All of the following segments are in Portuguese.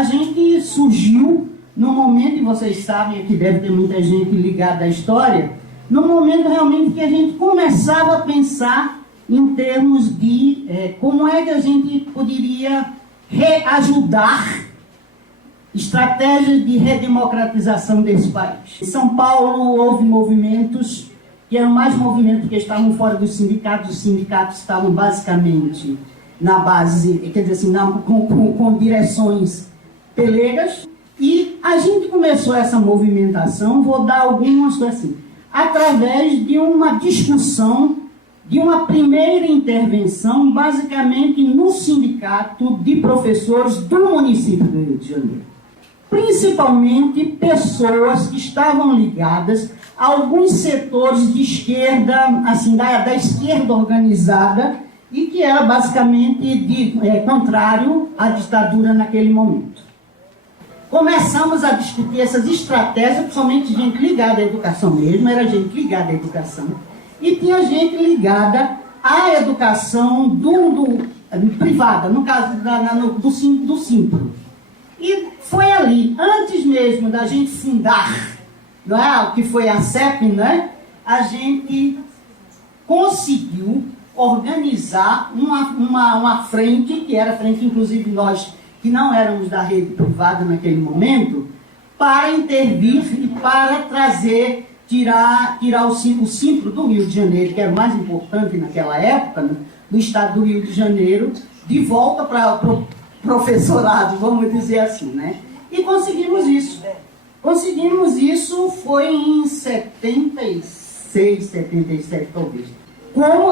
a gente surgiu no momento, e vocês sabem, aqui deve ter muita gente ligada à história, no momento realmente que a gente começava a pensar em termos de como é que a gente poderia reajudar estratégias de redemocratização desse país. Em São Paulo houve movimentos que eram mais movimentos que estavam fora dos sindicatos. Os sindicatos estavam basicamente na base, quer dizer assim, com direções pelegas. E a gente começou essa movimentação, vou dar algumas coisas assim, através de uma discussão, de uma primeira intervenção, basicamente no sindicato de professores do município do Rio de Janeiro. Principalmente pessoas que estavam ligadas a alguns setores de esquerda, assim, da esquerda organizada, e que era basicamente contrário à ditadura naquele momento. Começamos a discutir essas estratégias, principalmente gente ligada à educação mesmo, era gente ligada à educação, e tinha gente ligada à educação privada, no caso do Simpro. E foi ali, antes mesmo da gente fundar, não é, o que foi a CEP, né, a gente conseguiu organizar uma frente, que era frente, inclusive nós, que não éramos da rede privada naquele momento, para intervir e para tirar o Simpro do Rio de Janeiro, que era o mais importante naquela época, né, do estado do Rio de Janeiro, de volta para o professorado, vamos dizer assim, né? E conseguimos isso. Conseguimos isso foi em 76, 77 talvez.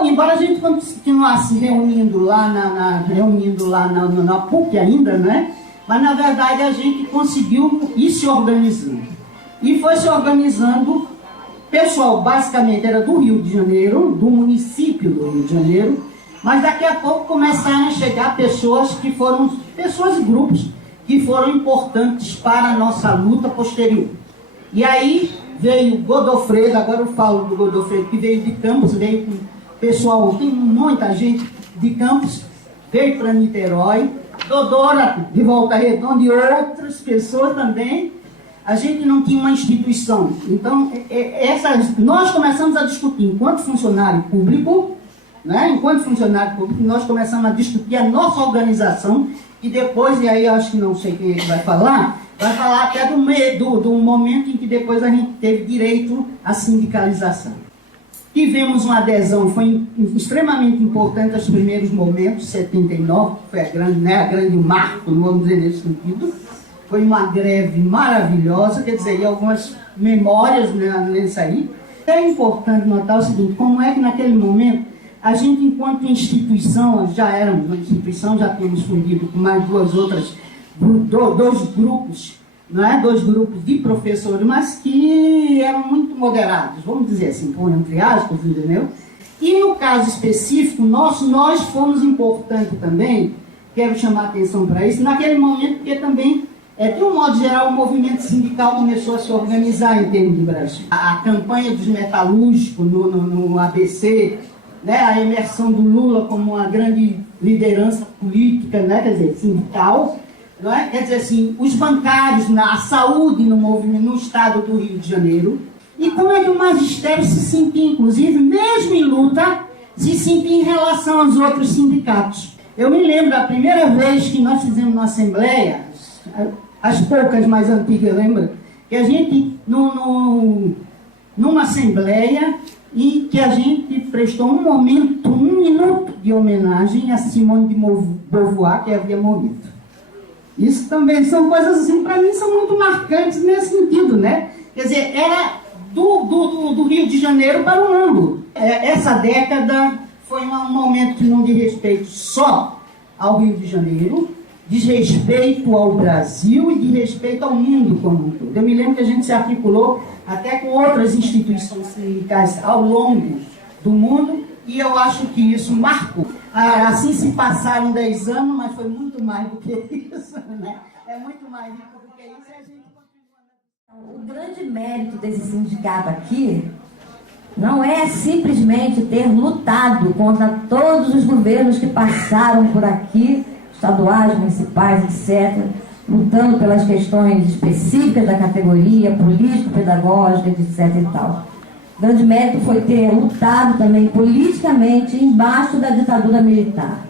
Embora a gente continuasse reunindo lá na PUC ainda, né? Mas na verdade a gente conseguiu ir se organizando. E foi se organizando, pessoal basicamente era do Rio de Janeiro, do município do Rio de Janeiro, mas daqui a pouco começaram a chegar pessoas e grupos que foram importantes para a nossa luta posterior. E aí veio Godofredo, agora eu falo do Godofredo, que veio de Campos, veio com pessoal, tem muita gente de Campos, veio para Niterói, Dodora de Volta Redonda e outras pessoas também. A gente não tinha uma instituição. Então, nós começamos a discutir, enquanto funcionário público, né? Nós começamos a discutir a nossa organização, e depois, e aí eu acho que não sei quem é que vai falar até do momento em que depois a gente teve direito à sindicalização. Tivemos uma adesão, foi extremamente importante os primeiros momentos, 79, que foi a grande marco, vamos dizer nesse sentido. Foi uma greve maravilhosa, quer dizer, e algumas memórias nisso aí. É importante notar o seguinte, como é que naquele momento, a gente enquanto instituição, já éramos uma instituição, já tínhamos fundido com mais dois grupos, não é? 2 grupos de professores, mas que eram muito moderados, vamos dizer assim, entre aspas, entendeu? E no caso específico, nós fomos importantes também, quero chamar a atenção para isso, naquele momento, porque também, de um modo geral, o movimento sindical começou a se organizar em termos de Brasil. A campanha dos metalúrgicos no ABC, né, a imersão do Lula como uma grande liderança política, né, quer dizer, sindical, não é? Quer dizer assim, os bancários, a saúde no estado do Rio de Janeiro, e como é que o magistério se sentia, inclusive, mesmo em luta, se sentia em relação aos outros sindicatos. Eu me lembro a primeira vez que nós fizemos uma assembleia, as poucas mais antigas, lembra? Que a gente, numa assembleia, em que a gente prestou um minuto de homenagem a Simone de Beauvoir, que havia morrido. Isso também são coisas assim, para mim, são muito marcantes nesse sentido, né? Quer dizer, era do Rio de Janeiro para o mundo. Essa década foi um momento que não diz respeito só ao Rio de Janeiro, diz respeito ao Brasil e diz respeito ao mundo como um todo. Eu me lembro que a gente se articulou até com outras instituições sindicais ao longo do mundo, e eu acho que isso marcou. Assim se passaram 10 anos, mas foi muito mais do que isso, né? É muito mais do que isso, e a gente continua. O grande mérito desse sindicato aqui não é simplesmente ter lutado contra todos os governos que passaram por aqui, estaduais, municipais, etc., lutando pelas questões específicas da categoria, político-pedagógica, etc. e tal. Grande mérito foi ter lutado também politicamente embaixo da ditadura militar.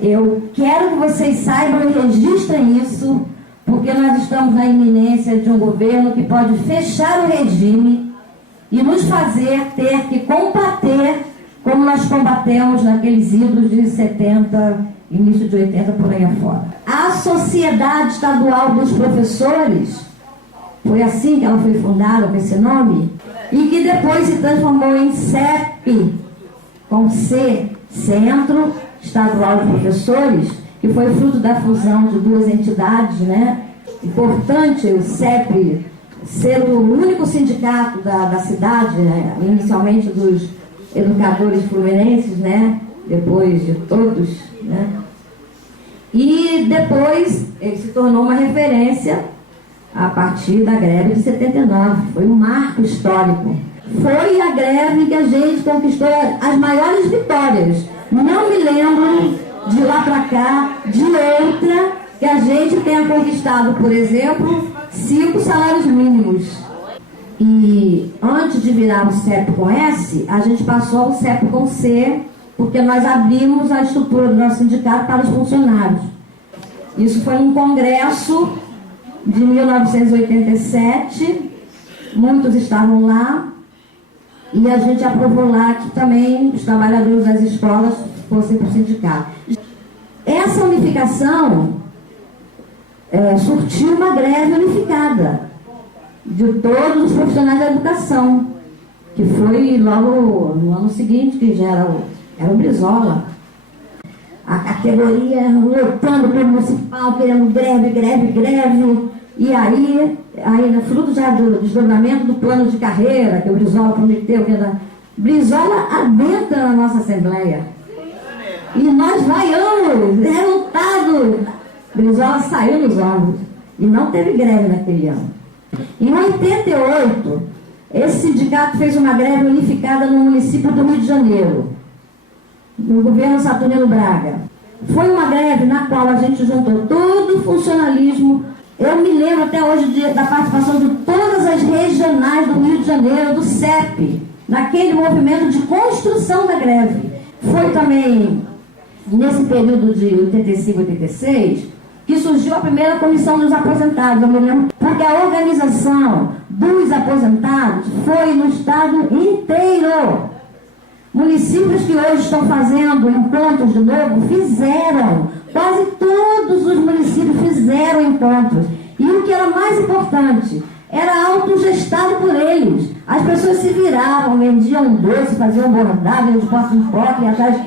Eu quero que vocês saibam e registrem isso, porque nós estamos na iminência de um governo que pode fechar o regime e nos fazer ter que combater como nós combatemos naqueles idos de 70, início de 80, por aí afora. A Sociedade Estadual dos Professores, foi assim que ela foi fundada, com esse nome, e que depois se transformou em CEP, com C, Centro Estadual de Professores, que foi fruto da fusão de duas entidades, né? Importante o CEP ser o único sindicato da cidade, né? Inicialmente dos educadores fluminenses, né? Depois de todos, né? E depois ele se tornou uma referência a partir da greve de 79. Foi um marco histórico. Foi a greve que a gente conquistou as maiores vitórias. Não me lembro de lá para cá de outra que a gente tenha conquistado, por exemplo, 5 salários mínimos. E antes de virar o CEP com S, a gente passou ao CEP com C, porque nós abrimos a estrutura do nosso sindicato para os funcionários. Isso foi um congresso de 1987, muitos estavam lá, e a gente aprovou lá que também os trabalhadores das escolas fossem para o sindicato. Essa unificação surtiu uma greve unificada de todos os profissionais da educação, que foi logo no ano seguinte, que já era o Brizola. A categoria lutando pelo municipal, querendo greve. E aí fruto já do desdobramento do plano de carreira, que o Brizola prometeu, Brizola adentra na nossa Assembleia. E nós vaiamos, derrotado. Brizola saiu nos ombros. E não teve greve naquele ano. Em 88, esse sindicato fez uma greve unificada no município do Rio de Janeiro, no governo Saturnino Braga. Foi uma greve na qual a gente juntou todo o funcionalismo. Eu me lembro até hoje da participação de todas as regionais do Rio de Janeiro, do CEP, naquele movimento de construção da greve. Foi também nesse período de 85 e 86 que surgiu a primeira comissão dos aposentados, eu me lembro, porque a organização dos aposentados foi no estado inteiro. Municípios que hoje estão fazendo encontros de novo, fizeram. Quase todos os municípios fizeram encontros. E o que era mais importante, era autogestado por eles. As pessoas se viravam, vendiam doce, faziam bordado, iam de porta em porta e atrás.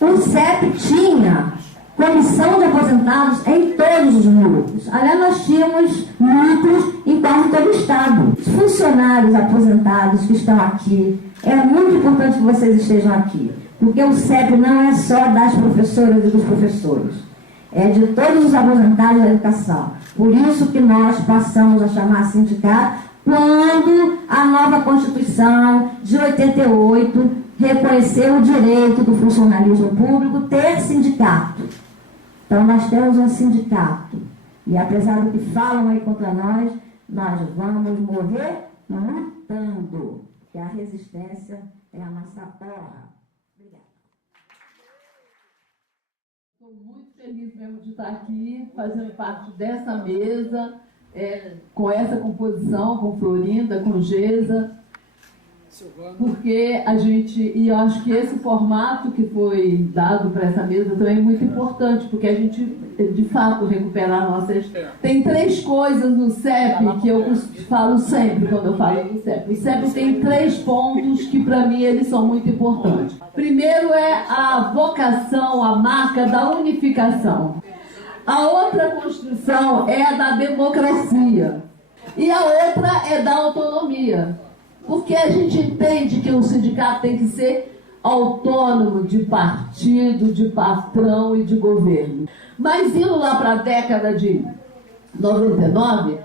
O CEP tinha comissão de aposentados em todos os núcleos. Aliás, nós tínhamos núcleos em quase todo o estado. Os funcionários aposentados que estão aqui, é muito importante que vocês estejam aqui, porque o CEP não é só das professoras e dos professores, é de todos os aposentados da educação. Por isso que nós passamos a chamar sindicato quando a nova Constituição de 88 reconheceu o direito do funcionalismo público ter sindicato. Então nós temos um sindicato, e apesar do que falam aí contra nós vamos morrer lutando, porque a resistência é a nossa porra. Obrigada. Estou muito feliz mesmo de estar aqui, fazendo parte dessa mesa, com essa composição, com Florinda, com Gesa, porque e eu acho que esse formato que foi dado para essa mesa também é muito importante, porque a gente, de fato, recuperar a nossa... Tem 3 coisas no CEP que eu falo sempre quando eu falo do CEP. O CEP tem 3 pontos que, para mim, eles são muito importantes. Primeiro é a vocação, a marca da unificação. A outra construção é a da democracia. E a outra é da autonomia. Porque a gente entende que o sindicato tem que ser autônomo de partido, de patrão e de governo. Mas indo lá para a década de 99,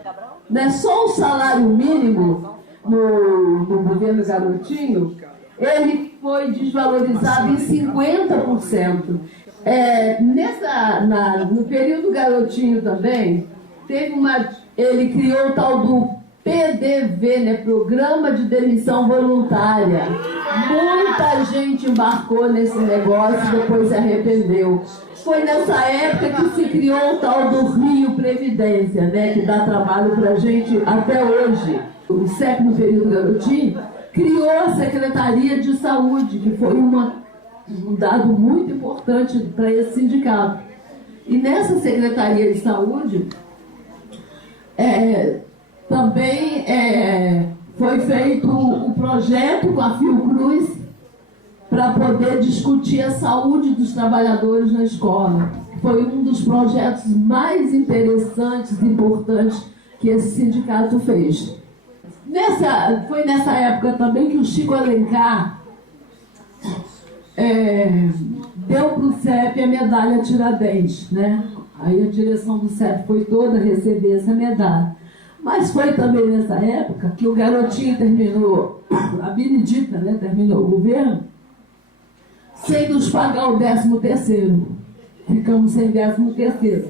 né, só o salário mínimo no governo Garotinho, ele foi desvalorizado em 50%. No período garotinho também, ele criou o tal do PDV, né, Programa de Demissão Voluntária. Muita gente embarcou nesse negócio e depois se arrependeu. Foi nessa época que se criou o tal do Rio Previdência, né, que dá trabalho pra gente até hoje. O CEP, no período garotinho, criou a Secretaria de Saúde, que foi um dado muito importante para esse sindicato. E nessa Secretaria de Saúde, também foi feito um projeto com a Fiocruz para poder discutir a saúde dos trabalhadores na escola. Foi um dos projetos mais interessantes e importantes que esse sindicato fez. Foi nessa época também que o Chico Alencar deu para o CEP a medalha Tiradentes, né? Aí a direção do CEP foi toda receber essa medalha. Mas foi também nessa época que o garotinho terminou, a Benedita, né, terminou o governo, sem nos pagar o 13º. Ficamos sem 13º.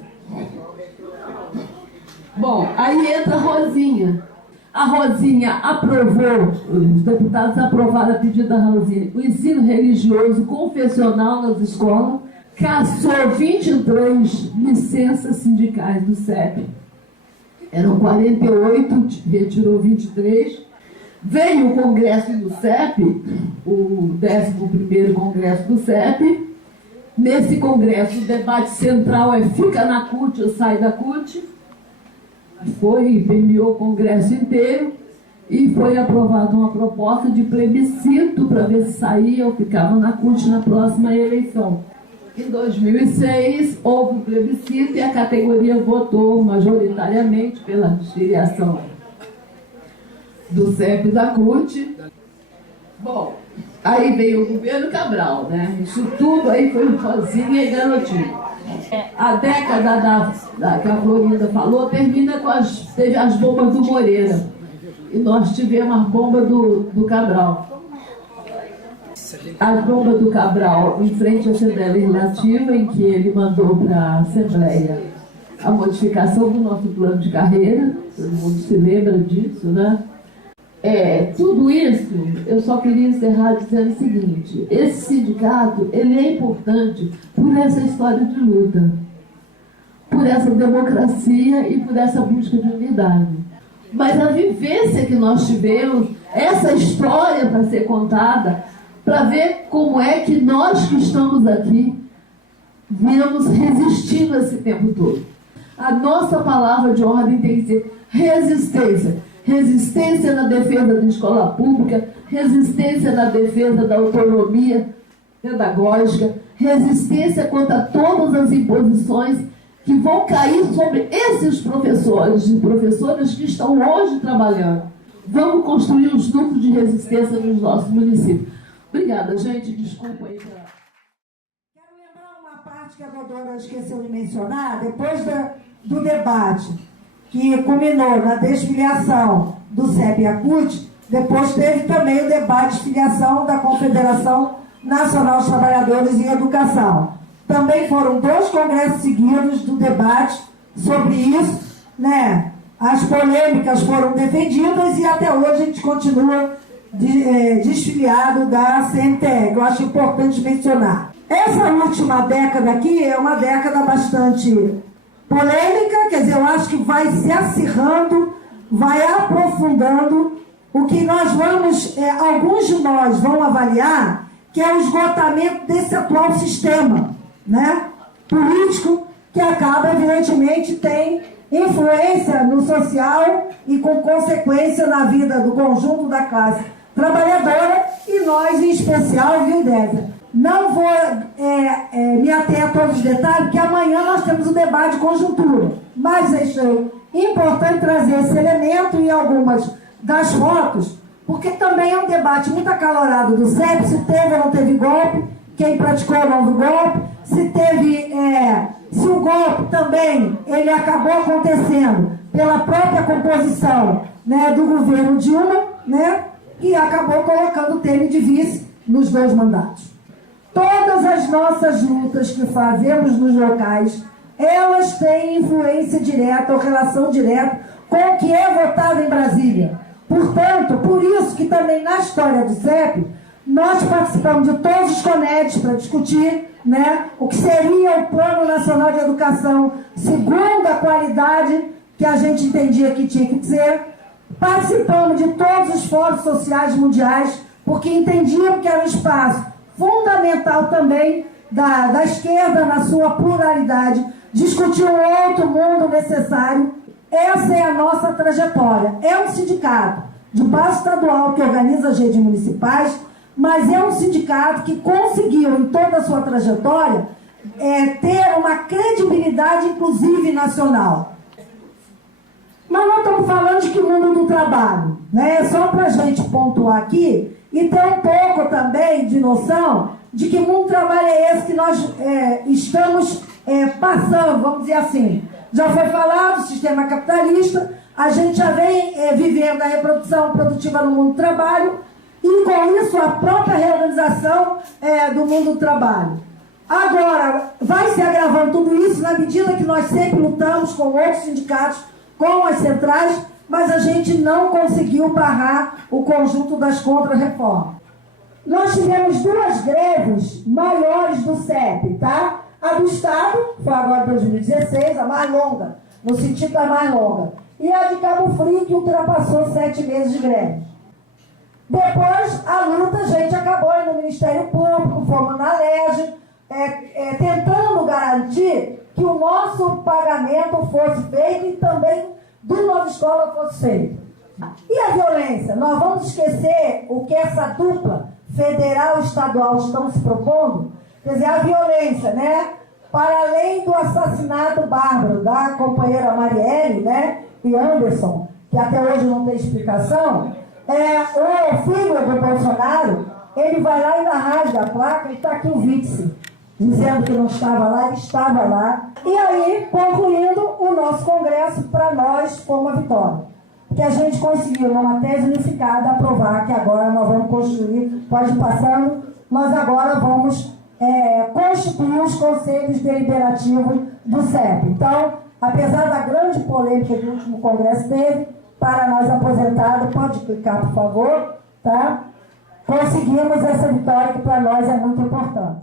Bom, aí entra a Rosinha. A Rosinha aprovou, os deputados aprovaram a pedido da Rosinha, o ensino religioso confessional nas escolas, cassou 23 licenças sindicais do CEP. Eram 48, retirou 23. Veio o congresso do CEP, o 11º congresso do CEP. Nesse congresso, o debate central fica na CUT ou sai da CUT. Permeou o congresso inteiro e foi aprovada uma proposta de plebiscito para ver se saía ou ficava na CUT na próxima eleição. Em 2006, houve um plebiscito e a categoria votou majoritariamente pela filiação do CEP e da CUT. Bom, aí veio o governo Cabral, né? Isso tudo aí foi Rosinha e garotinho. A década que a Florinda falou termina com teve as bombas do Moreira. E nós tivemos as bombas do Cabral. As bombas do Cabral em frente à Assembleia Legislativa, em que ele mandou para a Assembleia a modificação do nosso plano de carreira. Todo mundo se lembra disso, né? Tudo isso, eu só queria encerrar dizendo o seguinte: esse sindicato, ele é importante por essa história de luta, por essa democracia e por essa busca de unidade. Mas a vivência que nós tivemos, essa história para ser contada, para ver como é que nós que estamos aqui viemos resistindo esse tempo todo. A nossa palavra de ordem tem que ser resistência. Resistência na defesa da escola pública, resistência na defesa da autonomia pedagógica, resistência contra todas as imposições que vão cair sobre esses professores e professoras que estão hoje trabalhando. Vamos construir os núcleos de resistência nos nossos municípios. Obrigada, gente. Desculpa aí. Quero lembrar uma parte que a doutora esqueceu de mencionar, depois do debate que culminou na desfiliação do CEP e a CUT, depois teve também o debate de filiação da Confederação Nacional dos Trabalhadores em Educação. Também foram 2 congressos seguidos do debate sobre isso, né? As polêmicas foram defendidas e até hoje a gente continua desfiliado da CNTE, que eu acho importante mencionar. Essa última década aqui é uma década bastante polêmica, quer dizer, eu acho que vai se acirrando, vai aprofundando o que nós vamos, alguns de nós vão avaliar, que é o esgotamento desse atual sistema, né, político, que acaba, evidentemente, tem influência no social e com consequência na vida do conjunto da classe trabalhadora e nós, em especial, viu, Désia? Não vou me ater a todos os detalhes, porque amanhã nós temos o debate de conjuntura. Mas achei importante trazer esse elemento em algumas das fotos, porque também é um debate muito acalorado do CEP, se teve ou não teve golpe, quem praticou ou não houve golpe, se o golpe também ele acabou acontecendo pela própria composição, né, do governo Dilma, né, e acabou colocando o Temer de vice nos 2 mandatos. Todas todas as nossas lutas que fazemos nos locais, elas têm influência direta ou relação direta com o que é votado em Brasília. Portanto, por isso que também na história do CEP, nós participamos de todos os CONEDs para discutir, né, o que seria o Plano Nacional de Educação segundo a qualidade que a gente entendia que tinha que ser. Participamos de todos os fóruns sociais mundiais, porque entendíamos que era um espaço fundamental também da esquerda, na sua pluralidade, discutir um outro mundo necessário. Essa é a nossa trajetória. É um sindicato de base estadual que organiza as redes municipais, mas é um sindicato que conseguiu, em toda a sua trajetória, ter uma credibilidade, inclusive nacional. Mas nós estamos falando de que mundo do trabalho, né? Só para a gente pontuar aqui e ter um pouco também de noção de que mundo do trabalho é esse que nós estamos passando, vamos dizer assim. Já foi falado do sistema capitalista, a gente já vem vivendo a reprodução produtiva no mundo do trabalho e com isso a própria reorganização do mundo do trabalho. Agora, vai se agravando tudo isso na medida que nós sempre lutamos com outros sindicatos, com as centrais, mas a gente não conseguiu barrar o conjunto das contra-reformas. Nós tivemos 2 greves maiores do CEP, tá? A do Estado, foi agora em 2016, a mais longa, no sentido da mais longa. E a de Cabo Frio, que ultrapassou 7 meses de greve. Depois, a luta, a gente acabou indo no Ministério Público, fomos na LERJ, tentando garantir que o nosso pagamento fosse feito e também do Nova Escola fosse feito. E a violência? Nós vamos esquecer o que essa dupla federal e estadual estão se propondo? Quer dizer, a violência, né? Para além do assassinato bárbaro da companheira Marielle, né? E Anderson, que até hoje não tem explicação, o filho do Bolsonaro, ele vai lá e rasga a placa e está aqui o vice, dizendo que não estava lá, ele estava lá. E aí, concluindo, o nosso congresso, para nós, foi uma vitória. Porque a gente conseguiu, numa tese unificada, aprovar que agora nós vamos construir, pode ir passando, nós agora vamos constituir os conselhos deliberativos do CEP. Então, apesar da grande polêmica que o último congresso teve, para nós aposentados, pode clicar, por favor, tá? Conseguimos essa vitória que para nós é muito importante.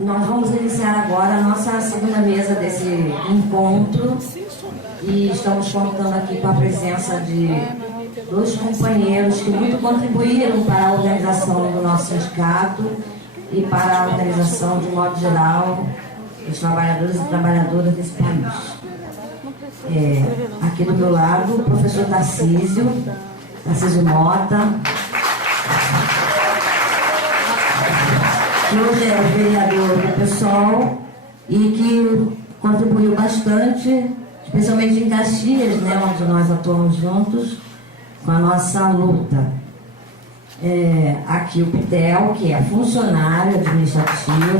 Nós vamos iniciar agora a nossa segunda mesa desse encontro e estamos contando aqui com a presença de 2 companheiros que muito contribuíram para a organização do nosso sindicato e para a organização, de modo geral, dos trabalhadores e trabalhadoras desse país. Aqui do meu lado, o professor Tarcísio Mota, que hoje é o vereador do PSOL e que contribuiu bastante, especialmente em Caxias, né, onde nós atuamos juntos, com a nossa luta. Aqui o Pitel, que é funcionário administrativo,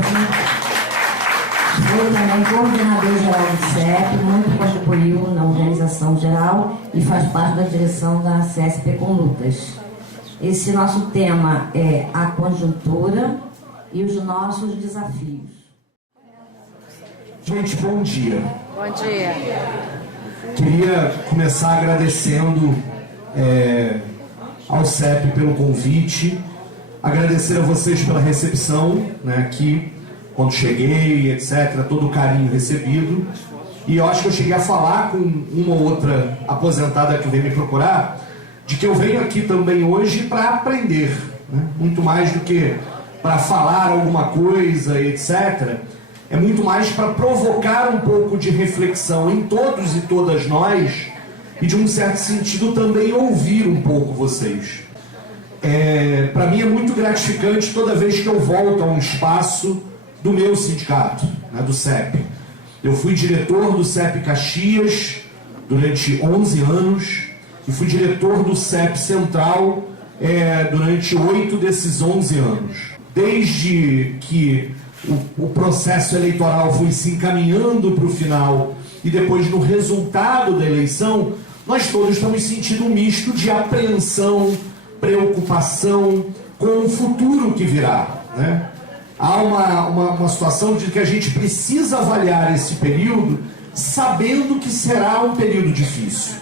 foi também coordenador geral do CEP, muito contribuiu na organização geral e faz parte da direção da CSP com Lutas. Esse nosso tema é a conjuntura e os nossos desafios. Gente, bom dia. Bom dia. Queria começar agradecendo ao CEP pelo convite, agradecer a vocês pela recepção, né, aqui, quando cheguei, etc., todo o carinho recebido. E eu acho que eu cheguei a falar com uma ou outra aposentada que veio me procurar, de que eu venho aqui também hoje para aprender, né? Muito mais do que para falar alguma coisa, etc. É muito mais para provocar um pouco de reflexão em todos e todas nós e, de um certo sentido, também ouvir um pouco vocês. Para mim é muito gratificante toda vez que eu volto a um espaço do meu sindicato, né, do CEP. Eu fui diretor do CEP Caxias durante 11 anos e fui diretor do CEP Central durante 8 desses 11 anos. Desde que o processo eleitoral foi se encaminhando para o final e depois no resultado da eleição, nós todos estamos sentindo um misto de apreensão, preocupação com o futuro que virá, né? Há uma situação de que a gente precisa avaliar esse período sabendo que será um período difícil.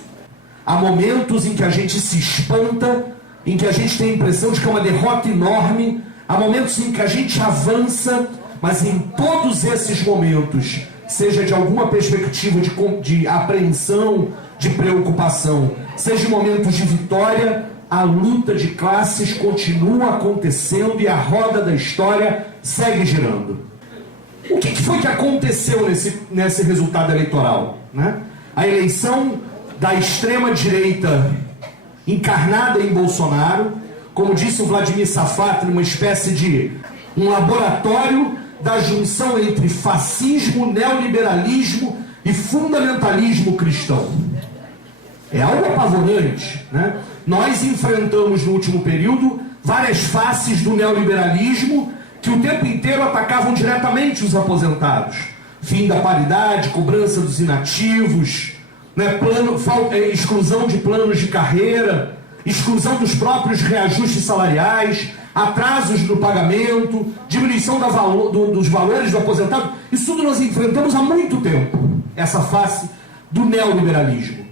Há momentos em que a gente se espanta, em que a gente tem a impressão de que é uma derrota enorme. Há momentos em que a gente avança, mas em todos esses momentos, seja de alguma perspectiva de apreensão, de preocupação, seja em momentos de vitória, a luta de classes continua acontecendo e a roda da história segue girando. O que foi que aconteceu nesse resultado eleitoral, né? A eleição da extrema-direita encarnada em Bolsonaro, como disse o Vladimir Safat, numa espécie de um laboratório da junção entre fascismo, neoliberalismo e fundamentalismo cristão. É algo apavorante, né? Nós enfrentamos no último período várias faces do neoliberalismo que o tempo inteiro atacavam diretamente os aposentados. Fim da paridade, cobrança dos inativos, né? Exclusão de planos de carreira, exclusão dos próprios reajustes salariais, atrasos no pagamento, diminuição dos valores do aposentado. Isso tudo nós enfrentamos há muito tempo, essa face do neoliberalismo.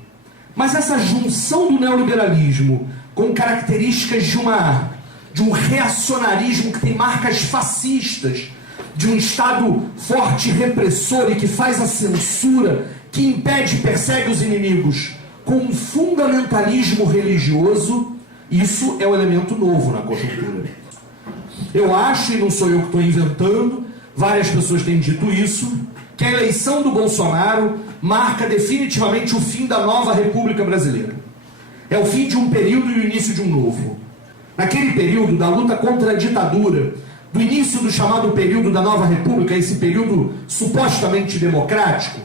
Mas essa junção do neoliberalismo com características de um reacionarismo que tem marcas fascistas, de um Estado forte e repressor e que faz a censura, que impede e persegue os inimigos, com um fundamentalismo religioso, isso é um elemento novo na conjuntura. Eu acho, e não sou eu que estou inventando, várias pessoas têm dito isso, que a eleição do Bolsonaro marca definitivamente o fim da nova República Brasileira. É o fim de um período e o início de um novo. Naquele período da luta contra a ditadura, do início do chamado período da nova República, esse período supostamente democrático,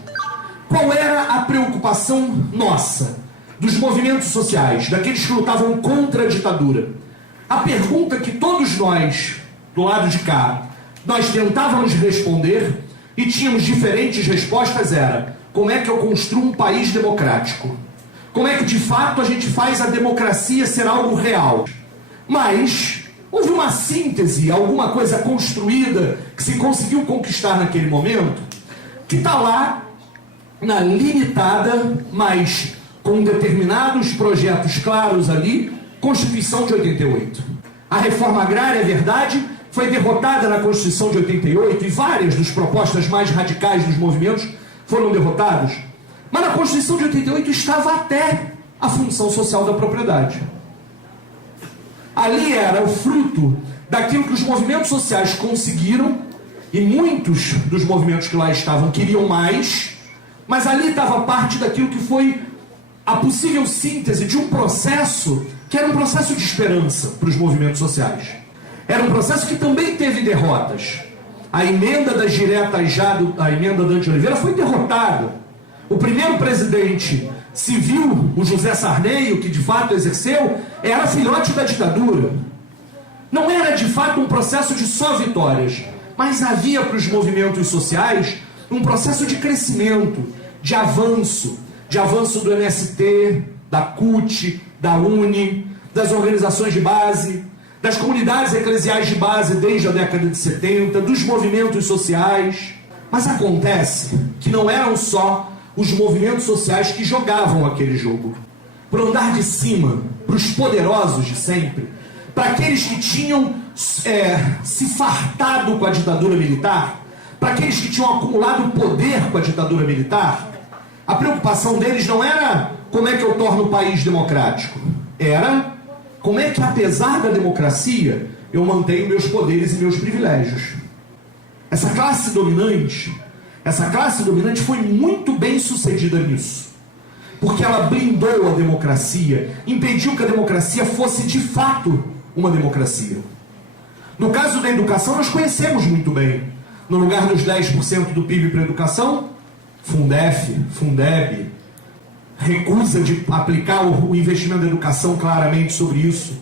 qual era a preocupação nossa, dos movimentos sociais, daqueles que lutavam contra a ditadura? A pergunta que todos nós, do lado de cá, nós tentávamos responder e tínhamos diferentes respostas era: como é que eu construo um país democrático? Como é que de fato a gente faz a democracia ser algo real? Mas houve uma síntese, alguma coisa construída que se conseguiu conquistar naquele momento, que está lá na limitada, mas com determinados projetos claros ali, Constituição de 88. A reforma agrária, é verdade, foi derrotada na Constituição de 88 e várias das propostas mais radicais dos movimentos foram derrotadas. Mas na Constituição de 88 estava até a função social da propriedade. Ali era o fruto daquilo que os movimentos sociais conseguiram, e muitos dos movimentos que lá estavam queriam mais, mas ali estava parte daquilo que foi a possível síntese de um processo que era um processo de esperança para os movimentos sociais. Era um processo que também teve derrotas. A emenda das diretas já, a emenda Dante Oliveira foi derrotada. O primeiro presidente civil, o José Sarney, que de fato exerceu, era filhote da ditadura. Não era de fato um processo de só vitórias, mas havia para os movimentos sociais um processo de crescimento, de avanço do MST, da CUT, da UNE, das organizações de base, das comunidades eclesiais de base desde a década de 70, dos movimentos sociais. Mas acontece que não eram só os movimentos sociais que jogavam aquele jogo. Para o andar de cima, para os poderosos de sempre, para aqueles que tinham se fartado com a ditadura militar, para aqueles que tinham acumulado poder com a ditadura militar, a preocupação deles não era como é que eu torno o país democrático, era como é que, apesar da democracia, eu mantenho meus poderes e meus privilégios. Essa classe dominante foi muito bem sucedida nisso, porque ela blindou a democracia, impediu que a democracia fosse de fato uma democracia. No caso da educação, nós conhecemos muito bem. No lugar dos 10% do PIB para a educação, Fundef, Fundeb, recusa de aplicar o investimento da educação claramente sobre isso.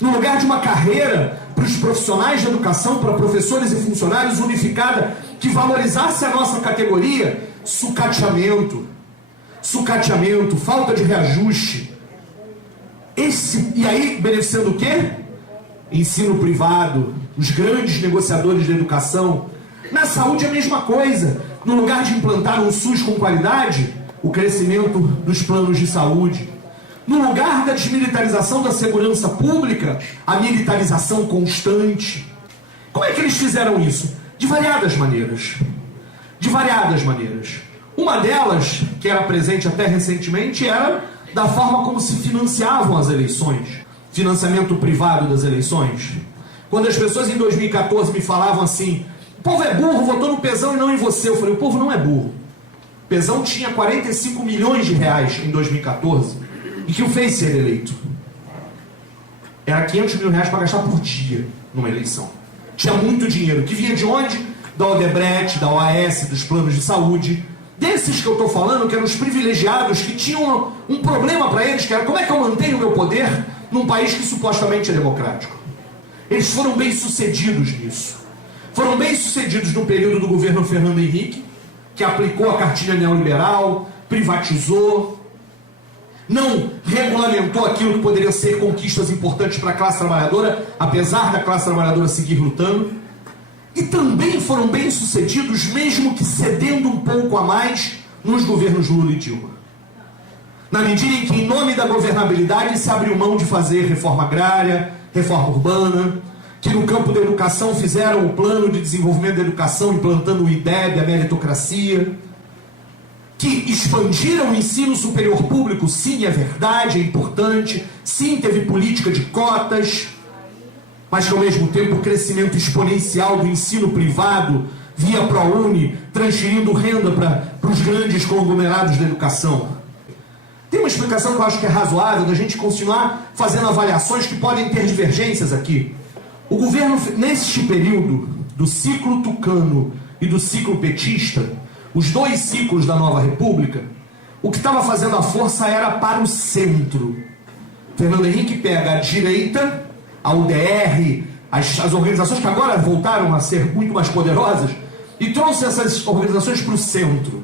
No lugar de uma carreira para os profissionais da educação, para professores e funcionários unificada, que valorizasse a nossa categoria, sucateamento, falta de reajuste. E aí, beneficiando o quê? Ensino privado, os grandes negociadores da educação. Na saúde é a mesma coisa. No lugar de implantar um SUS com qualidade, o crescimento dos planos de saúde. No lugar da desmilitarização da segurança pública, a militarização constante. Como é que eles fizeram isso? De variadas maneiras. De variadas maneiras. Uma delas, que era presente até recentemente, era da forma como se financiavam as eleições. Financiamento privado das eleições. Quando as pessoas em 2014 me falavam assim, o povo é burro, votou no Pezão e não em você. Eu falei, o povo não é burro. O Pezão tinha 45 milhões de reais em 2014 e que o fez ser eleito. Era 500 mil reais para gastar por dia numa eleição. Tinha muito dinheiro, que vinha de onde? Da Odebrecht, da OAS, dos planos de saúde. Desses que eu estou falando, que eram os privilegiados, que tinham um problema para eles, que era como é que eu mantenho o meu poder num país que supostamente é democrático. Eles foram bem-sucedidos nisso. Foram bem-sucedidos no período do governo Fernando Henrique, que aplicou a cartilha neoliberal, privatizou, não regulamentou aquilo que poderiam ser conquistas importantes para a classe trabalhadora, apesar da classe trabalhadora seguir lutando. E também foram bem-sucedidos, mesmo que cedendo um pouco a mais, nos governos Lula e Dilma. Na medida em que, em nome da governabilidade, se abriu mão de fazer reforma agrária, reforma urbana, que no campo da educação fizeram o plano de desenvolvimento da educação, implantando o IDEB, a meritocracia, que expandiram o ensino superior público, sim, é verdade, é importante, sim, teve política de cotas, mas que ao mesmo tempo o crescimento exponencial do ensino privado via ProUni, transferindo renda para os grandes conglomerados da educação. Tem uma explicação que eu acho que é razoável da gente continuar fazendo avaliações que podem ter divergências aqui. O governo, neste período do ciclo tucano e do ciclo petista, os dois ciclos da nova república, o que estava fazendo a força era para o centro. Fernando Henrique pega a direita, a UDR, as organizações que agora voltaram a ser muito mais poderosas, e trouxe essas organizações para o centro.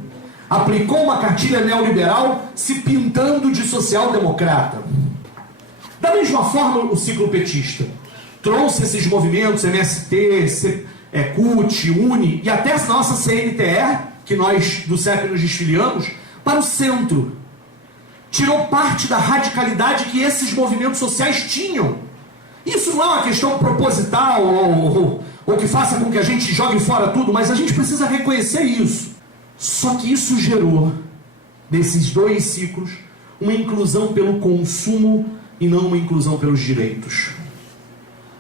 Aplicou uma cartilha neoliberal se pintando de social-democrata. Da mesma forma, o ciclo petista trouxe esses movimentos, MST, CUT, UNE, e até a nossa CNTE, que nós do CEP nos desfiliamos, para o centro. Tirou parte da radicalidade que esses movimentos sociais tinham. Isso não é uma questão proposital ou que faça com que a gente jogue fora tudo, mas a gente precisa reconhecer isso. Só que isso gerou, nesses dois ciclos, uma inclusão pelo consumo e não uma inclusão pelos direitos.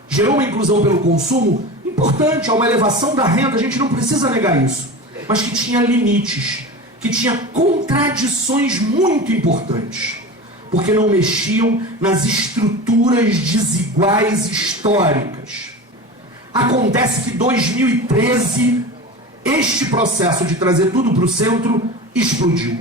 Gerou uma inclusão pelo consumo importante, há uma elevação da renda, a gente não precisa negar isso, mas que tinha limites, que tinha contradições muito importantes, porque não mexiam nas estruturas desiguais históricas. Acontece que em 2013, este processo de trazer tudo para o centro explodiu.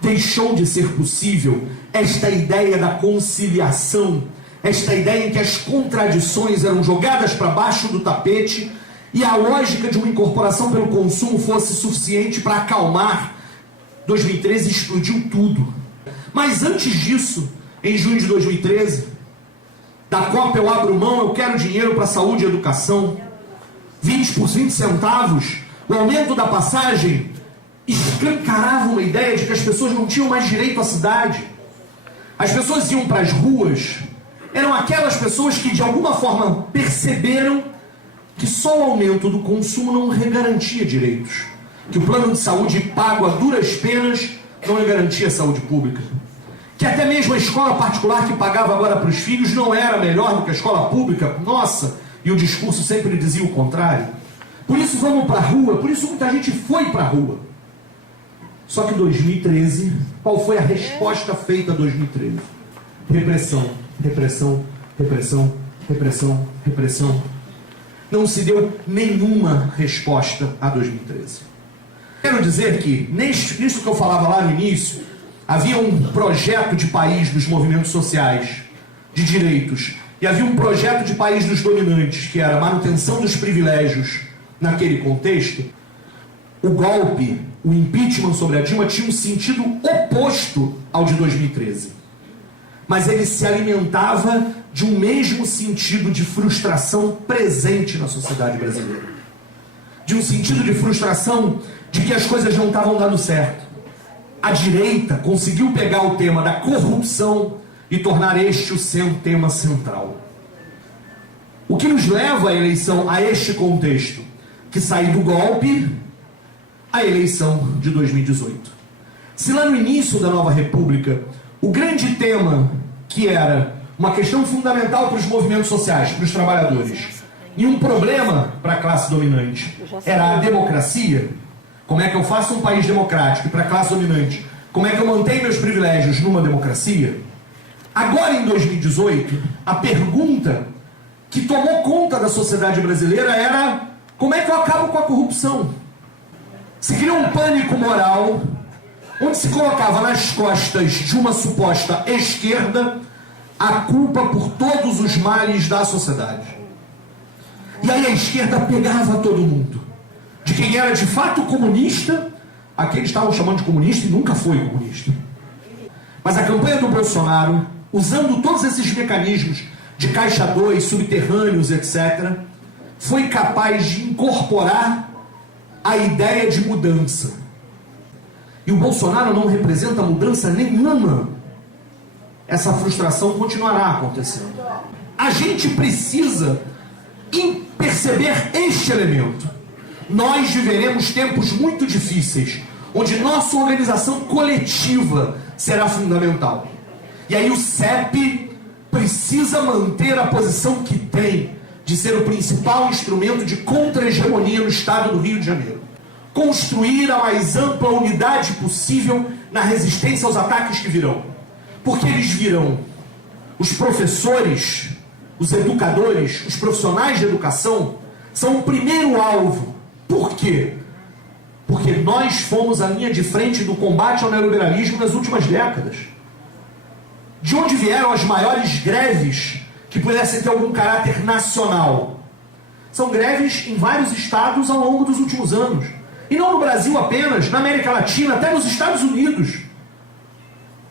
Deixou de ser possível esta ideia da conciliação, esta ideia em que as contradições eram jogadas para baixo do tapete e a lógica de uma incorporação pelo consumo fosse suficiente para acalmar. 2013 explodiu tudo. Mas antes disso, em junho de 2013, da Copa eu abro mão, eu quero dinheiro para saúde e educação, 20 por 20 centavos, o aumento da passagem escancarava uma ideia de que as pessoas não tinham mais direito à cidade. As pessoas iam para as ruas, eram aquelas pessoas que de alguma forma perceberam que só o aumento do consumo não garantia direitos, que o plano de saúde pago a duras penas não garantia a saúde pública, que até mesmo a escola particular que pagava agora para os filhos não era melhor do que a escola pública, nossa, e o discurso sempre dizia o contrário. Por isso vamos para a rua, por isso muita gente foi para a rua. Só que em 2013, qual foi a resposta feita em 2013? Repressão, repressão, repressão, repressão, repressão. Não se deu nenhuma resposta a 2013. Quero dizer que, nisso que eu falava lá no início, havia um projeto de país dos movimentos sociais, de direitos, e havia um projeto de país dos dominantes, que era a manutenção dos privilégios naquele contexto. O golpe, o impeachment sobre a Dilma tinha um sentido oposto ao de 2013. Mas ele se alimentava de um mesmo sentido de frustração presente na sociedade brasileira. De um sentido de frustração de que as coisas não estavam dando certo. A direita conseguiu pegar o tema da corrupção e tornar este o seu tema central. O que nos leva à eleição, a este contexto, que saiu do golpe, a eleição de 2018. Se lá no início da nova república, o grande tema, que era uma questão fundamental para os movimentos sociais, para os trabalhadores, e um problema para a classe dominante, era a democracia, como é que eu faço um país democrático, e para a classe dominante, como é que eu mantenho meus privilégios numa democracia? Agora, em 2018, a pergunta que tomou conta da sociedade brasileira era: como é que eu acabo com a corrupção? Se criou um pânico moral, onde se colocava nas costas de uma suposta esquerda a culpa por todos os males da sociedade. E aí a esquerda pegava todo mundo. De quem era de fato comunista, a quem eles estavam chamando de comunista e nunca foi comunista. Mas a campanha do Bolsonaro, usando todos esses mecanismos de caixa 2, subterrâneos, etc., foi capaz de incorporar a ideia de mudança. E o Bolsonaro não representa mudança nenhuma. Essa frustração continuará acontecendo. A gente precisa perceber este elemento. Nós viveremos tempos muito difíceis, onde nossa organização coletiva será fundamental. E aí o CEP precisa manter a posição que tem de ser o principal instrumento de contra-hegemonia no estado do Rio de Janeiro. Construir a mais ampla unidade possível na resistência aos ataques que virão. Porque eles virão. Os professores, os educadores, os profissionais de educação são o primeiro alvo. Por quê? Porque nós fomos a linha de frente do combate ao neoliberalismo nas últimas décadas. De onde vieram as maiores greves que pudessem ter algum caráter nacional? São greves em vários estados ao longo dos últimos anos. E não no Brasil apenas, na América Latina, até nos Estados Unidos.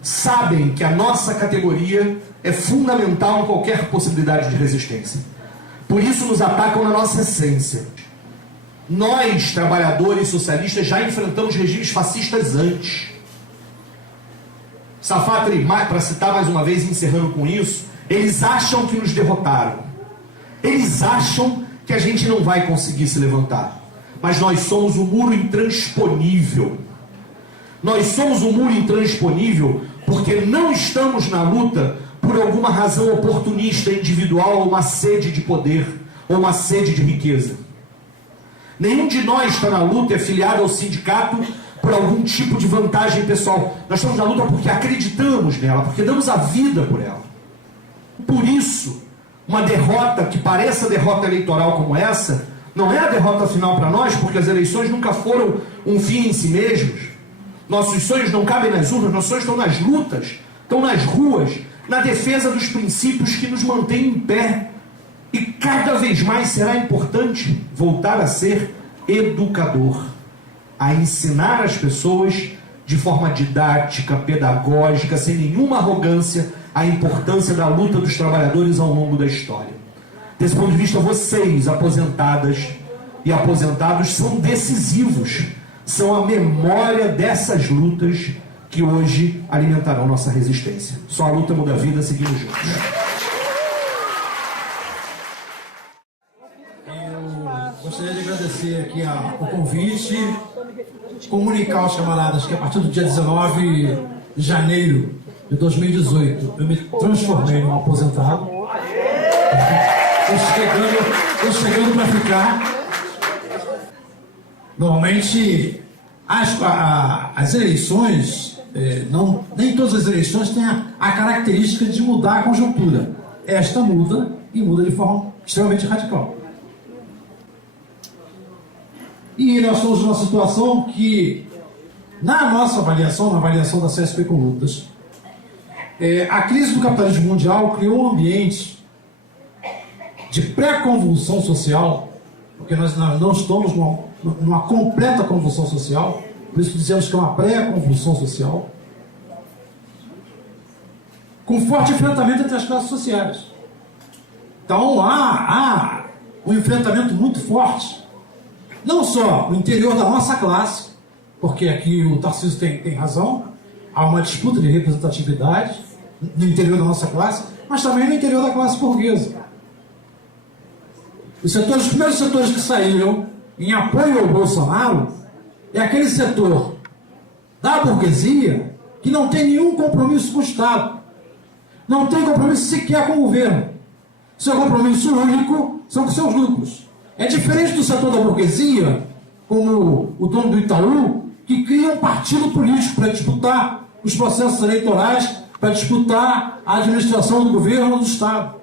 Sabem que a nossa categoria é fundamental em qualquer possibilidade de resistência. Por isso nos atacam na nossa essência. Nós, trabalhadores socialistas, já enfrentamos regimes fascistas antes. Safatri, para citar mais uma vez, encerrando com isso, eles acham que nos derrotaram. Eles acham que a gente não vai conseguir se levantar. Mas nós somos um muro intransponível. Nós somos um muro intransponível porque não estamos na luta por alguma razão oportunista, individual, ou uma sede de poder, ou uma sede de riqueza. Nenhum de nós está na luta e é filiado ao sindicato por algum tipo de vantagem pessoal. Nós estamos na luta porque acreditamos nela, porque damos a vida por ela. Por isso, uma derrota que pareça derrota eleitoral como essa, não é a derrota final para nós, porque as eleições nunca foram um fim em si mesmos. Nossos sonhos não cabem nas urnas, nossos sonhos estão nas lutas, estão nas ruas, na defesa dos princípios que nos mantêm em pé. E cada vez mais será importante voltar a ser educador, a ensinar as pessoas de forma didática, pedagógica, sem nenhuma arrogância, a importância da luta dos trabalhadores ao longo da história. Desse ponto de vista, vocês, aposentadas e aposentados, são decisivos, são a memória dessas lutas que hoje alimentarão nossa resistência. Só a luta muda a vida, seguimos juntos. Gostaria de agradecer aqui o convite, comunicar aos camaradas que a partir do dia 19 de janeiro de 2018 eu me transformei num aposentado. Estou chegando para ficar. Normalmente as eleições, nem todas as eleições têm a característica de mudar a conjuntura. Esta muda e muda de forma extremamente radical. E nós estamos numa situação que, na nossa avaliação, na avaliação da CSP com Lutas, a crise do capitalismo mundial criou um ambiente de pré-convulsão social, porque nós não estamos numa completa convulsão social, por isso dizemos que é uma pré-convulsão social, com forte enfrentamento entre as classes sociais. Então há um enfrentamento muito forte, não só no interior da nossa classe, porque aqui o Tarcísio tem razão, há uma disputa de representatividade no interior da nossa classe, mas também no interior da classe burguesa. Os primeiros setores que saíram em apoio ao Bolsonaro é aquele setor da burguesia que não tem nenhum compromisso com o Estado, não tem compromisso sequer com o governo. Seu compromisso único são com seus lucros. É diferente do setor da burguesia, como o dono do Itaú, que cria um partido político para disputar os processos eleitorais, para disputar a administração do governo ou do Estado.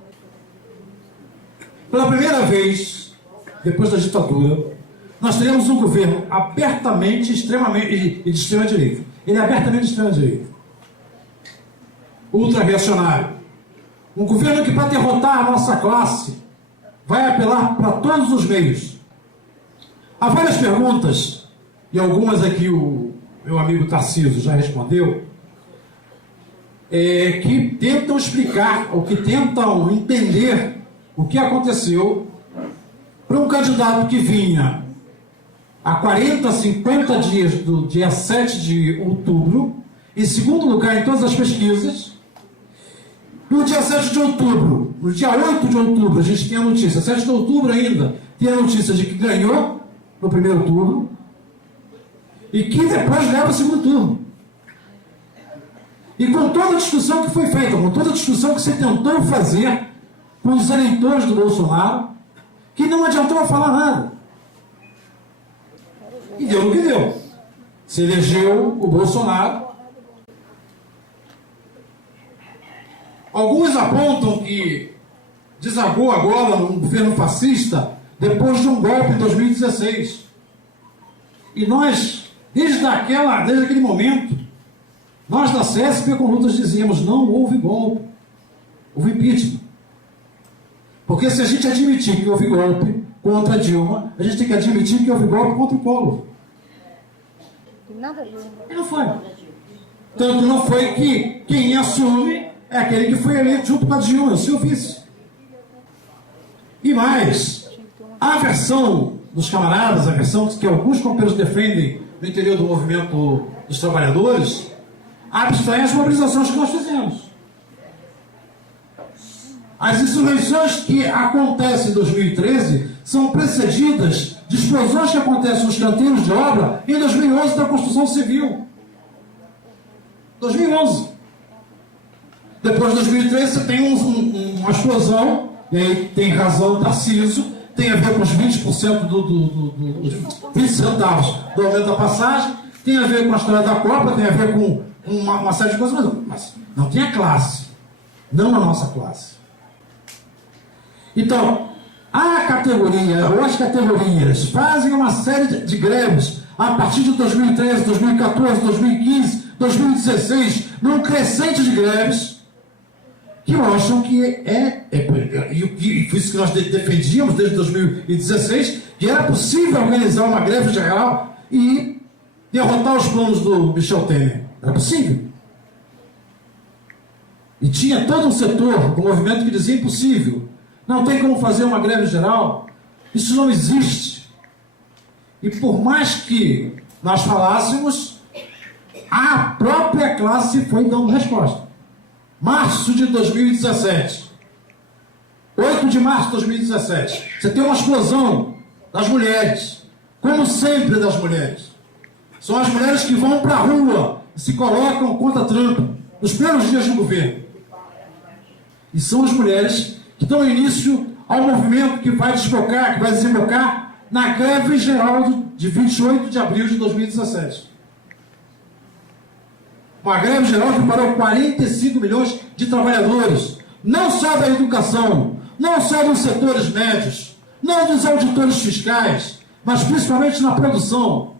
Pela primeira vez, depois da ditadura, nós teremos um governo abertamente extremamente de extrema-direita. Ele é abertamente de extrema-direita. Ultra-reacionário. Um governo que, para derrotar a nossa classe, vai apelar para todos os meios. Há várias perguntas, e algumas aqui o meu amigo Tarcísio já respondeu, que tentam explicar, ou que tentam entender o que aconteceu para um candidato que vinha há 40, 50 dias do dia 7 de outubro, em segundo lugar em todas as pesquisas. No dia 7 de outubro, no dia 8 de outubro, a gente tem a notícia, 7 de outubro ainda, tem a notícia de que ganhou no primeiro turno e que depois leva o segundo turno. E com toda a discussão que foi feita, com toda a discussão que se tentou fazer com os eleitores do Bolsonaro, que não adiantou falar nada. E deu no que deu. Se elegeu o Bolsonaro. Alguns apontam que desagou agora no governo fascista depois de um golpe em 2016. E nós, desde aquele momento, nós da CSP com Lutas dizíamos, não houve golpe, houve impeachment. Porque se a gente admitir que houve golpe contra a Dilma, a gente tem que admitir que houve golpe contra o Collor. E não foi. Tanto não foi que quem assume é aquele que foi eleito junto com a Dilma, o seu vice. E mais, a versão dos camaradas, a versão que alguns companheiros defendem no interior do movimento dos trabalhadores, abstrai as mobilizações que nós fizemos. As insurreições que acontecem em 2013 são precedidas de explosões que acontecem nos canteiros de obra em 2011 da construção civil. 2011. Depois de 2013 você tem uma explosão, e aí tem razão Tarcísio, tem a ver com os 20% dos 20 centavos do aumento da passagem, tem a ver com a história da Copa, tem a ver com uma série de coisas, mas não tem a classe, não a nossa classe. Então, a categoria, ou as categorias, fazem uma série de greves a partir de 2013, 2014, 2015, 2016, num crescente de greves, que mostram que e foi isso que nós defendíamos desde 2016, que era possível organizar uma greve geral e derrotar os planos do Michel Temer. Era possível. E tinha todo um setor do movimento que dizia impossível. Não tem como fazer uma greve geral. Isso não existe. E por mais que nós falássemos, a própria classe foi dando resposta. Março de 2017. 8 de março de 2017. Você tem uma explosão das mulheres. Como sempre das mulheres. São as mulheres que vão para a rua e se colocam contra Trump nos primeiros dias do governo. E são as mulheres que dão início ao movimento que vai desembocar na greve geral de 28 de abril de 2017. Uma greve geral que parou 45 milhões de trabalhadores, não só da educação, não só dos setores médios, não dos auditores fiscais, mas principalmente na produção,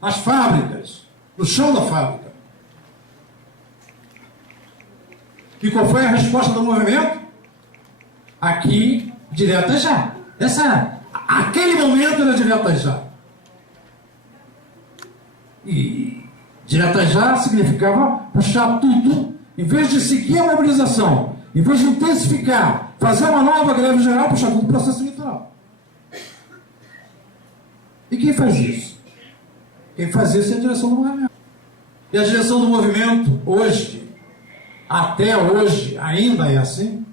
nas fábricas, no chão da fábrica. E qual foi a resposta do movimento? Aqui, direta já. Aquele momento era direta já. E direta já significava puxar tudo, em vez de seguir a mobilização em vez de intensificar, fazer uma nova greve geral, puxar tudo para o processo eleitoral. E quem faz isso? Quem faz isso é a direção do movimento. E a direção do movimento, hoje, até hoje, ainda é assim,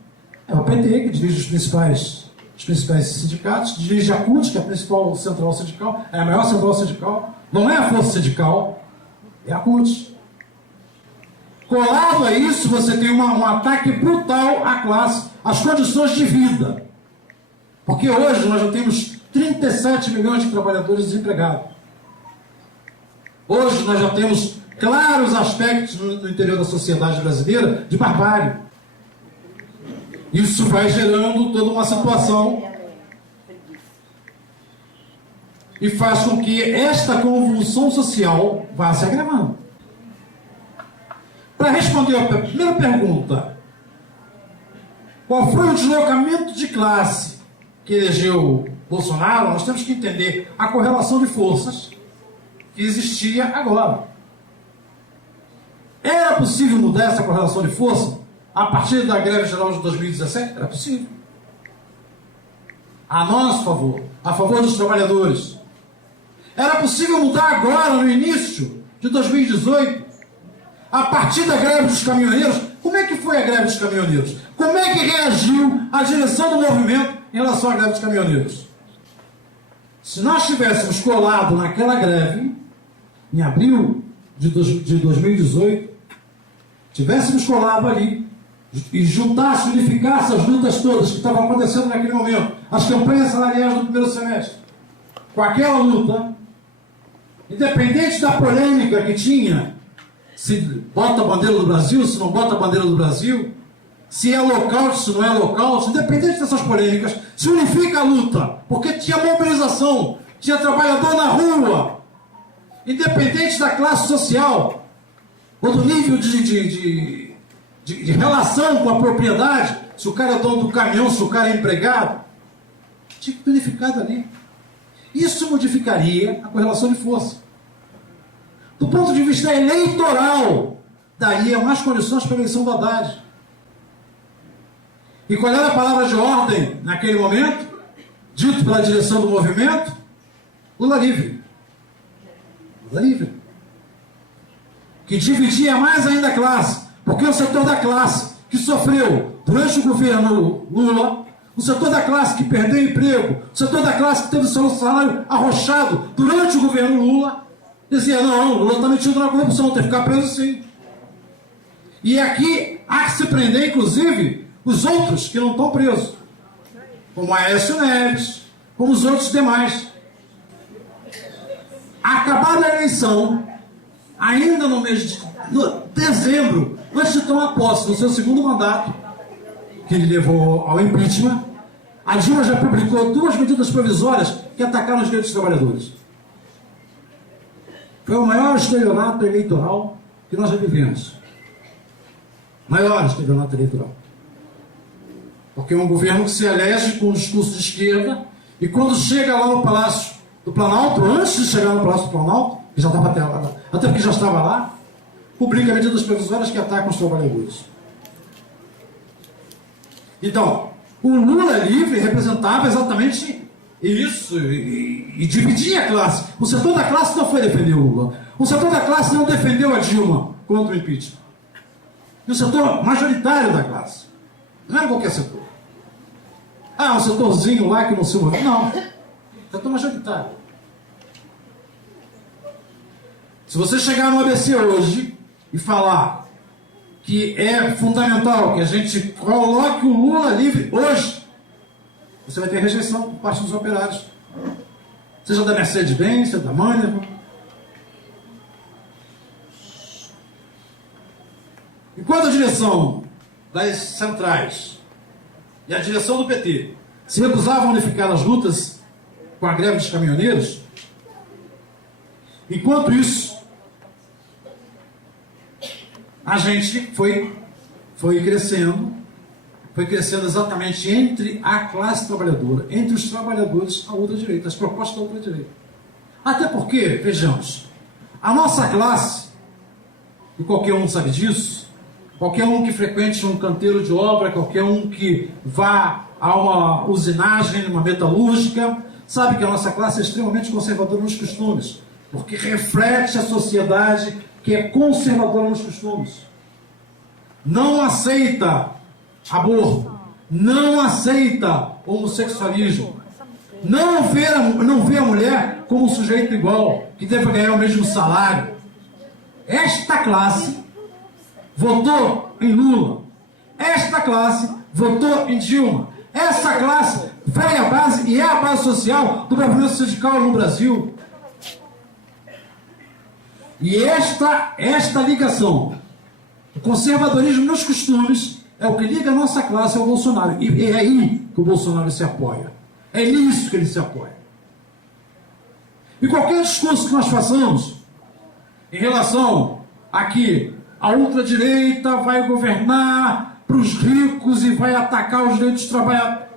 é o PT que dirige os principais sindicatos, dirige a CUT, que é a principal central sindical, é a maior central sindical, não é a força sindical, é a CUT. Colado a isso, você tem um ataque brutal à classe, às condições de vida. Porque hoje nós já temos 37 milhões de trabalhadores desempregados. Hoje nós já temos claros aspectos no interior da sociedade brasileira de barbárie. Isso vai gerando toda uma situação e faz com que esta convulsão social vá se agravando. Para responder a primeira pergunta, qual foi o deslocamento de classe que elegeu Bolsonaro, nós temos que entender a correlação de forças que existia agora. Era possível mudar essa correlação de força a partir da greve geral de 2017? Era possível. A nosso favor, a favor dos trabalhadores. Era possível mudar agora, no início de 2018, a partir da greve dos caminhoneiros. Como é que foi a greve dos caminhoneiros? Como é que reagiu a direção do movimento em relação à greve dos caminhoneiros? Se nós tivéssemos colado naquela greve, em abril de 2018, tivéssemos colado ali e juntasse, unificasse as lutas todas que estavam acontecendo naquele momento, as campanhas salariais do primeiro semestre, com aquela luta, independente da polêmica que tinha, se bota a bandeira do Brasil, se não bota a bandeira do Brasil, se é local, se não é local, independente dessas polêmicas, se unifica a luta, porque tinha mobilização, tinha trabalhador na rua, independente da classe social, ou do nível de relação com a propriedade, se o cara é dono do caminhão, se o cara é empregado, tinha que ter unificado ali. Isso modificaria a correlação de força. Do ponto de vista eleitoral, daria mais condições para a eleição do Haddad. E qual era a palavra de ordem naquele momento, dito pela direção do movimento? Lula livre. Lula livre. Que dividia mais ainda a classe, porque o setor da classe que sofreu durante o governo Lula, o setor da classe que perdeu emprego, o setor da classe que teve seu salário arrochado durante o governo Lula, dizia, não, o Lula está metido na corrupção, tem que ficar preso sim. E aqui há que se prender, inclusive, os outros que não estão presos, como Aécio Neves, como os outros demais. Acabada a eleição, ainda no mês de dezembro, antes de tomar posse no seu segundo mandato, que ele levou ao impeachment, a Dilma já publicou 2 medidas provisórias que atacaram os direitos dos trabalhadores. Foi o maior estelionato eleitoral que nós já vivemos. Maior estelionato eleitoral. Porque é um governo que se elege com um discurso de esquerda e quando chega lá no Palácio do Planalto, antes de chegar no Palácio do Planalto, que já estava até porque já estava lá, publica medidas provisórias que atacam os trabalhadores. Então, o Lula livre representava exatamente isso e dividia a classe. O setor da classe não foi defender o Lula. O setor da classe não defendeu a Dilma contra o impeachment. E o setor majoritário da classe. Não era qualquer setor. Ah, um setorzinho lá que não se moveu. Não. Setor majoritário. Se você chegar no ABC hoje e falar que é fundamental que a gente coloque o Lula livre hoje, você vai ter rejeição por parte dos operários. Seja da Mercedes-Benz, seja da Maneva. Enquanto a direção das centrais e a direção do PT se recusavam a unificar as lutas com a greve dos caminhoneiros, enquanto isso, a gente foi crescendo exatamente entre a classe trabalhadora, entre os trabalhadores à ultradireita, as propostas da ultradireita. Até porque, vejamos, a nossa classe, e qualquer um sabe disso, qualquer um que frequente um canteiro de obra, qualquer um que vá a uma usinagem, uma metalúrgica, sabe que a nossa classe é extremamente conservadora nos costumes, porque reflete a sociedade que é conservadora nos costumes. Não aceita aborto, não aceita homossexualismo, não vê a mulher como um sujeito igual, que deve ganhar o mesmo salário. Esta classe votou em Lula, esta classe votou em Dilma, essa classe foi a base e é a base social do movimento sindical no Brasil. E esta ligação, o conservadorismo nos costumes, é o que liga a nossa classe ao Bolsonaro. E é aí que o Bolsonaro se apoia. É nisso que ele se apoia. E qualquer discurso que nós façamos em relação a que a ultradireita vai governar para os ricos e vai atacar os direitos dos trabalhadores,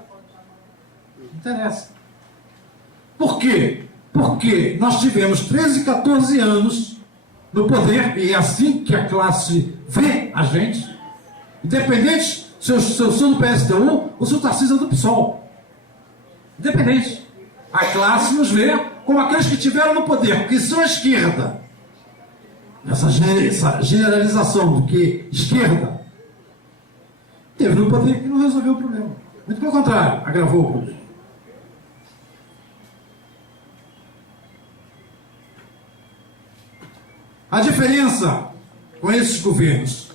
não interessa. Por quê? Porque nós tivemos 13, 14 anos no poder, e é assim que a classe vê a gente, independente se eu sou do PSTU ou se o Tarcísio é do PSOL. Independente. A classe nos vê como aqueles que tiveram no poder, porque são a esquerda. Essa generalização do que esquerda teve no poder e não resolveu o problema. Muito pelo contrário, agravou o problema. A diferença com esses governos,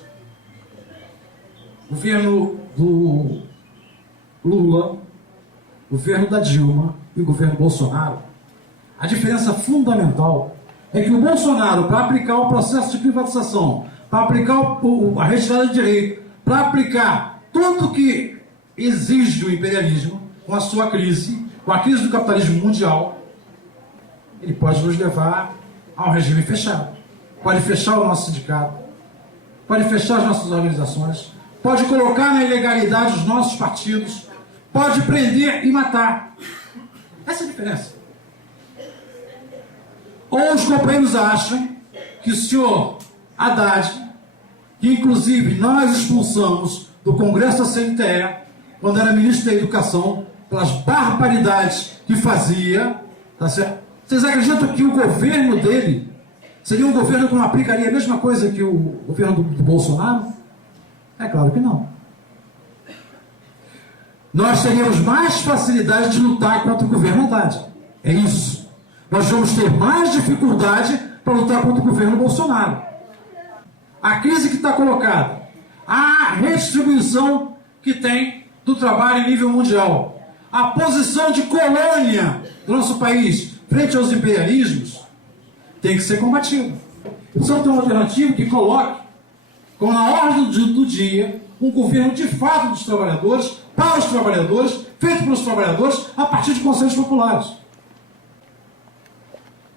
governo do Lula, governo da Dilma e o governo Bolsonaro, a diferença fundamental é que o Bolsonaro, para aplicar o processo de privatização, para aplicar a retirada de direito, para aplicar tudo que exige o imperialismo, com a sua crise, com a crise do capitalismo mundial, ele pode nos levar a um regime fechado. Pode fechar o nosso sindicato, pode fechar as nossas organizações, pode colocar na ilegalidade os nossos partidos, pode prender e matar. Essa é a diferença. Ou os companheiros acham que o senhor Haddad, que inclusive nós expulsamos do Congresso da CNTE, quando era ministro da Educação, pelas barbaridades que fazia, tá certo? Vocês acreditam que o governo dele seria um governo que não aplicaria a mesma coisa que o governo do Bolsonaro? É claro que não. Nós teríamos mais facilidade de lutar contra o governo Haddad. É isso. Nós vamos ter mais dificuldade para lutar contra o governo Bolsonaro. A crise que está colocada, a redistribuição que tem do trabalho em nível mundial, a posição de colônia do nosso país frente aos imperialismos, tem que ser combatido. Precisa ter uma alternativa que coloque, como na ordem do dia, um governo de fato dos trabalhadores, para os trabalhadores, feito pelos trabalhadores, a partir de conselhos populares.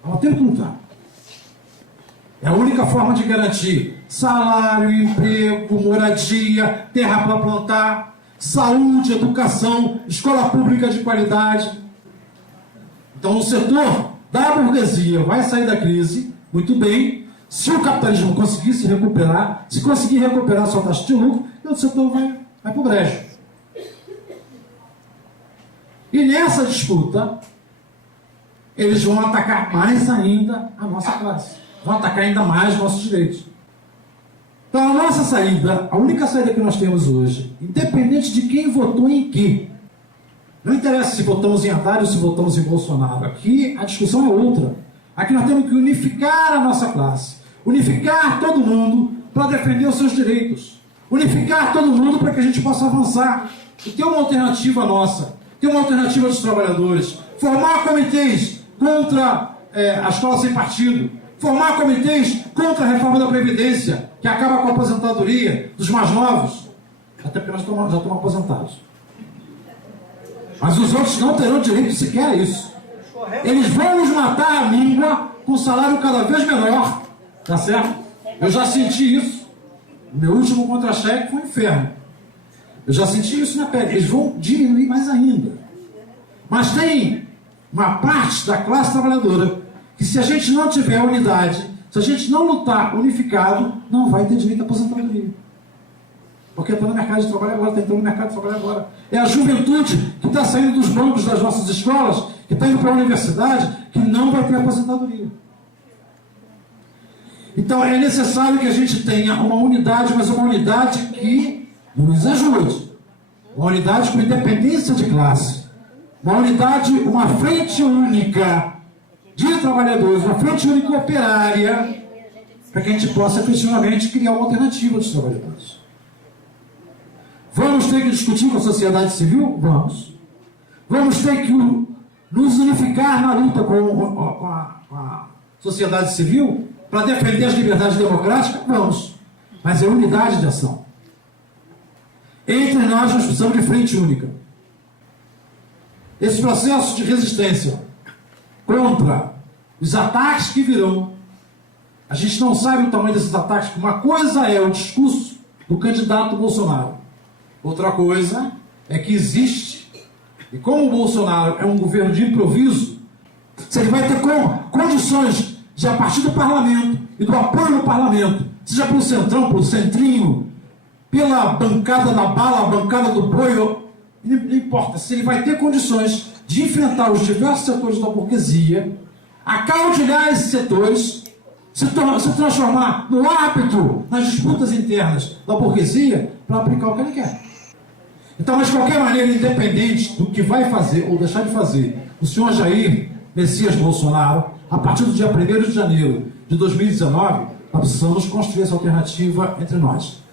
Ela tem que lutar. É a única forma de garantir salário, emprego, moradia, terra para plantar, saúde, educação, escola pública de qualidade. Então, o setor da burguesia vai sair da crise, muito bem, se o capitalismo conseguir se recuperar, se conseguir recuperar sua taxa de lucro, o outro setor vai para o brejo. E nessa disputa, eles vão atacar mais ainda a nossa classe. Vão atacar ainda mais nossos direitos. Então, a nossa saída, a única saída que nós temos hoje, independente de quem votou em quê, não interessa se votamos em Haddad ou se votamos em Bolsonaro. Aqui a discussão é outra. Aqui nós temos que unificar a nossa classe. Unificar todo mundo para defender os seus direitos. Unificar todo mundo para que a gente possa avançar. E ter uma alternativa nossa. Ter uma alternativa dos trabalhadores. Formar comitês contra a escola sem partido. Formar comitês contra a reforma da Previdência, que acaba com a aposentadoria dos mais novos. Até porque nós já estamos aposentados. Mas os outros não terão direito sequer a isso. Eles vão nos matar a língua com um salário cada vez menor. Tá certo? Eu já senti isso. O meu último contra-cheque foi um inferno. Eu já senti isso na pele. Eles vão diminuir mais ainda. Mas tem uma parte da classe trabalhadora que, se a gente não tiver unidade, se a gente não lutar unificado, não vai ter direito à aposentadoria. Porque está no mercado de trabalho agora, está entrando no mercado de trabalho agora. É a juventude que está saindo dos bancos das nossas escolas, que está indo para a universidade, que não vai ter aposentadoria. Então é necessário que a gente tenha uma unidade, mas uma unidade que nos ajude. Uma unidade com independência de classe. Uma unidade, uma frente única de trabalhadores, uma frente única operária, para que a gente possa efetivamente criar uma alternativa dos trabalhadores. Vamos ter que discutir com a sociedade civil? Vamos. Vamos ter que nos unificar na luta com a sociedade civil para defender as liberdades democráticas? Vamos. Mas é unidade de ação. Entre nós precisamos de frente única. Esse processo de resistência contra os ataques que virão, a gente não sabe o tamanho desses ataques. Uma coisa é o discurso do candidato Bolsonaro. Outra coisa é que existe, e como o Bolsonaro é um governo de improviso, se ele vai ter condições de, a partir do parlamento e do apoio no parlamento, seja pelo centrão, pelo centrinho, pela bancada da bala, a bancada do boi, não importa, se ele vai ter condições de enfrentar os diversos setores da burguesia, acaudilhar esses setores, se transformar no árbitro nas disputas internas da burguesia para aplicar o que ele quer. Então, mas de qualquer maneira, independente do que vai fazer ou deixar de fazer o senhor Jair Messias Bolsonaro, a partir do dia 1º de janeiro de 2019, nós precisamos construir essa alternativa entre nós.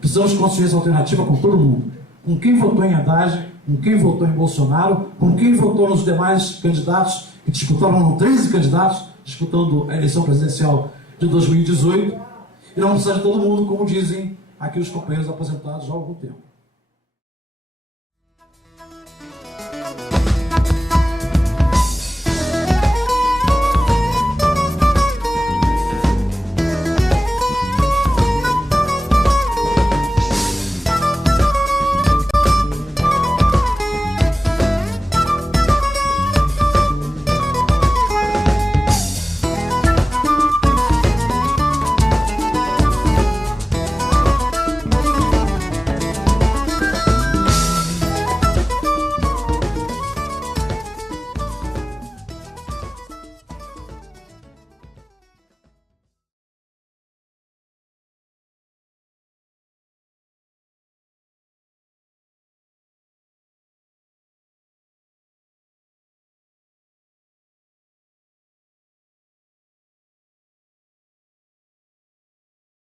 Precisamos construir essa alternativa com todo mundo. Com quem votou em Haddad, com quem votou em Bolsonaro, com quem votou nos demais candidatos, que disputaram 13 candidatos, disputando a eleição presidencial de 2018. E não precisa de todo mundo, como dizem aqui os companheiros aposentados já há algum tempo.